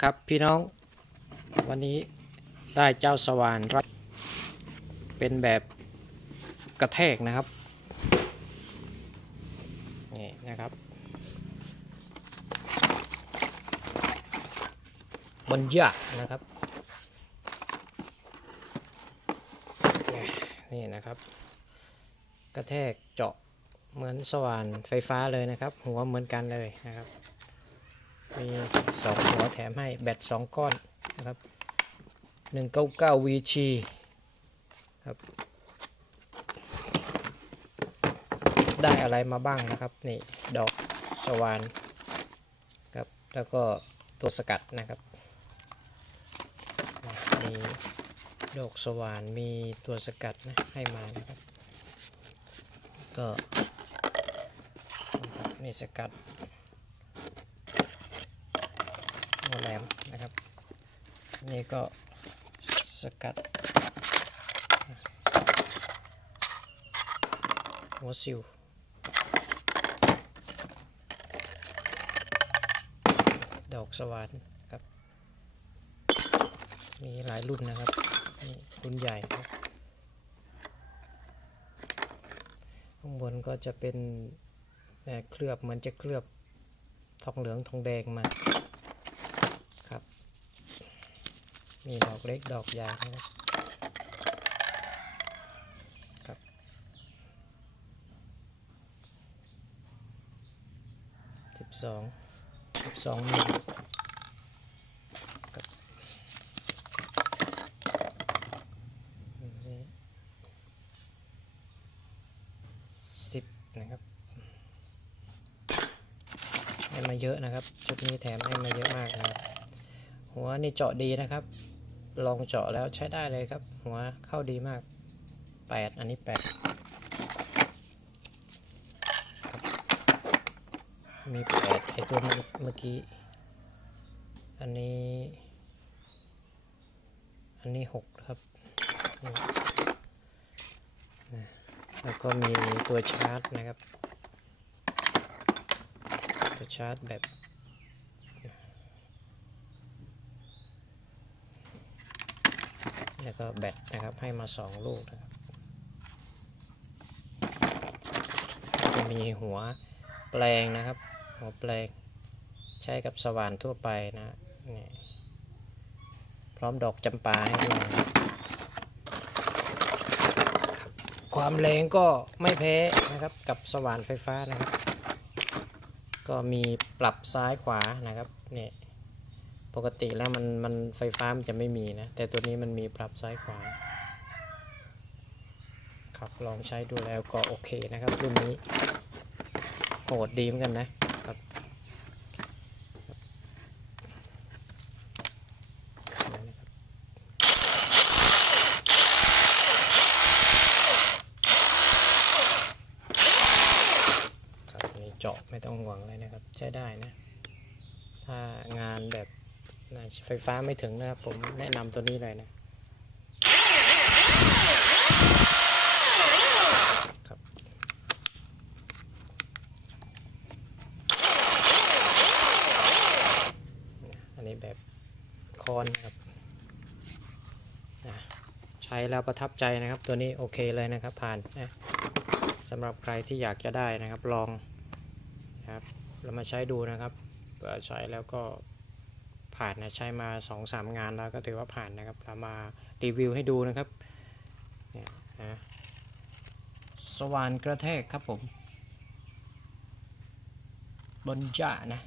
ครับพี่น้องวันนี้ได้เจ้าสว่านรับเป็นแบบกระแทกนะครับนี่นะครับบนยะนะครับนี่นะครับ กระแทกเจาะเหมือนสว่านไฟฟ้าเลยนะครับ หัวเหมือนกันเลยนะครับ มีสองหัวแถมให้แบตสองก้อนนะครับ199 VG ครับ ได้อะไรมาบ้างนะครับ นี่ ดอกสว่านครับ แล้วก็ตัวสกัดนะครับ มีดอกสว่านมีตัวสกัดนะให้มานะครับ ก็นะครับนี่สกัด หัวแหลมนะครับนี่ก็สกัด หัวซิวดอกสว่านครับ มีหลายรุ่นนะครับนี่รุ่นใหญ่ครับข้างบนก็จะเป็นเอ่อเคลือบเหมือนจะเคลือบทองเหลืองทองแดงมา ครับ มีดอกเล็กดอกใหญ่นะครับครับ สิบสอง สิบสองมิลครับนี่สิบนะครับให้มาเยอะนะครับ ชุดนี้แถมให้มาเยอะมากนะครับ หัวนี่เจาะดีนะครับ ลองเจาะแล้วใช้ได้เลยครับ หัวเข้าดีมาก 8 อันนี้ 8 มี 8 ไอตัวเมื่อกี้ อันนี้ อันนี้ 6 ครับ แล้วก็มีตัวชาร์จนะครับ ตัวชาร์จแบบ แล้วก็แบตนะครับให้มา 2 ลูกนะครับจะมีหัวแปลงนะครับ หัวแปลงใช้กับสว่านทั่วไปนะนี่พร้อมดอกจำปาให้ด้วยความแรงก็ไม่แพ้นะครับกับสว่านไฟฟ้านะครับ ก็มีปรับซ้ายขวานะครับเนี่ย ปกติแล้วมันมันไฟฟ้ามันจะไม่มีนะ แต่ตัวนี้มันมีปรับซ้ายขวาครับลองใช้ดูแล้วก็โอเคนะครับรุ่นนี้โหดดีเหมือนกันนะครับครับนี่เจาะไม่ต้องห่วงเลยนะครับ ใช้ได้นะ ถ้างานแบบ ไฟฟ้าไม่ถึงนะครับ ผมแนะนำตัวนี้เลยนะครับอันนี้แบบคอนนะครับใช้แล้วประทับใจนะครับตัวนี้โอเคเลยนะครับผ่านนะสำหรับใครที่อยากจะได้นะครับลองนะครับเรามาใช้ดูนะครับใช้แล้วก็ ผ่านนะใช้มา 2-3 งานแล้วก็ถือว่าผ่านนะครับเรามารีวิวให้ดูนะครับเนี่ยนะสว่านกระแทกครับผมบนจ่านะ